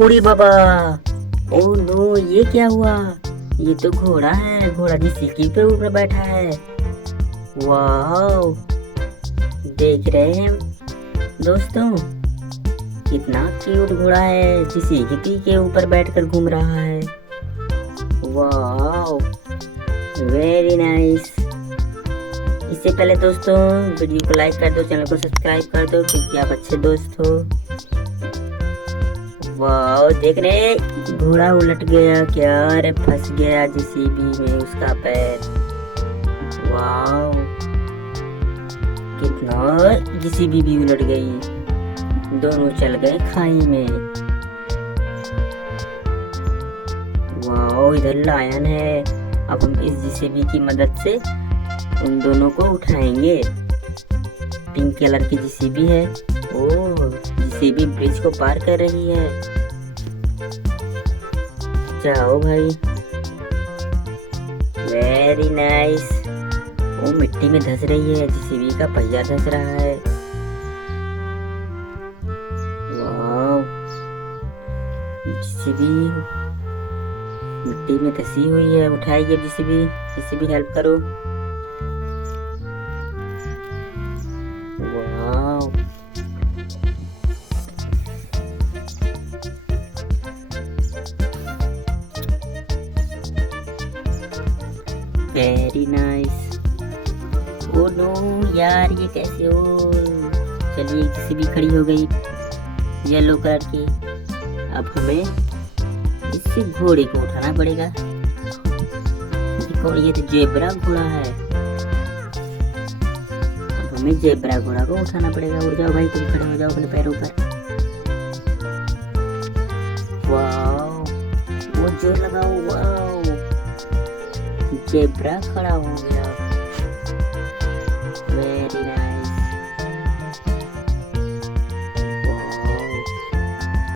उड़ी बाबा। Oh no, ये क्या हुआ? ये तो घोड़ा है, घोड़ा जिसकी पे ऊपर बैठा है। वाह, देख रहे हैं दोस्तों, कितना क्यूट घोड़ा है, जिसकी के ऊपर बैठकर घूम रहा है। वाह, वेरी नाइस। इससे पहले दोस्तों वीडियो को लाइक कर दो, चैनल को सब्सक्राइब कर दो, क्योंकि आप अच्छे दोस्त हो। वाह, देख रहे घोड़ा उलट गया क्या? अरे फंस गया जेसीबी में उसका पैर। वाह, कितना जेसीबी भी उलट गई, दोनों चल गए खाई में। वाह, इधर लायन है। अब हम इस जेसीबी की मदद से उन दोनों को उठाएंगे। पिंक कलर की जेसीबी है। ओह, जेसीबी ब्रिज को पार कर रही है। जाओ भाई, वेरी नाइस। वो मिट्टी में धंस रही है, जेसीबी का पहिया धंस रहा है। वाह, जेसीबी मिट्टी में धंसी हुई है, उठाइए जेसीबी, जेसीबी हेल्प करो। वाह, वेरी नाइस। ओ नो यार, ये कैसे हो? चलिए, किसी भी खड़ी हो गई येलो कलर की। अब हमें इस घोड़े को उठाना पड़ेगा। ये तो जेब्रा घोड़ा है। अब हमें जेब्रा घोड़ा को उठाना पड़ेगा। उड़ जाओ भाई, तुम खड़े हो जाओ अपने पैरों पर। वाह, वो जोर लगाओ। वाह, जेब्रा खड़ा हो गया।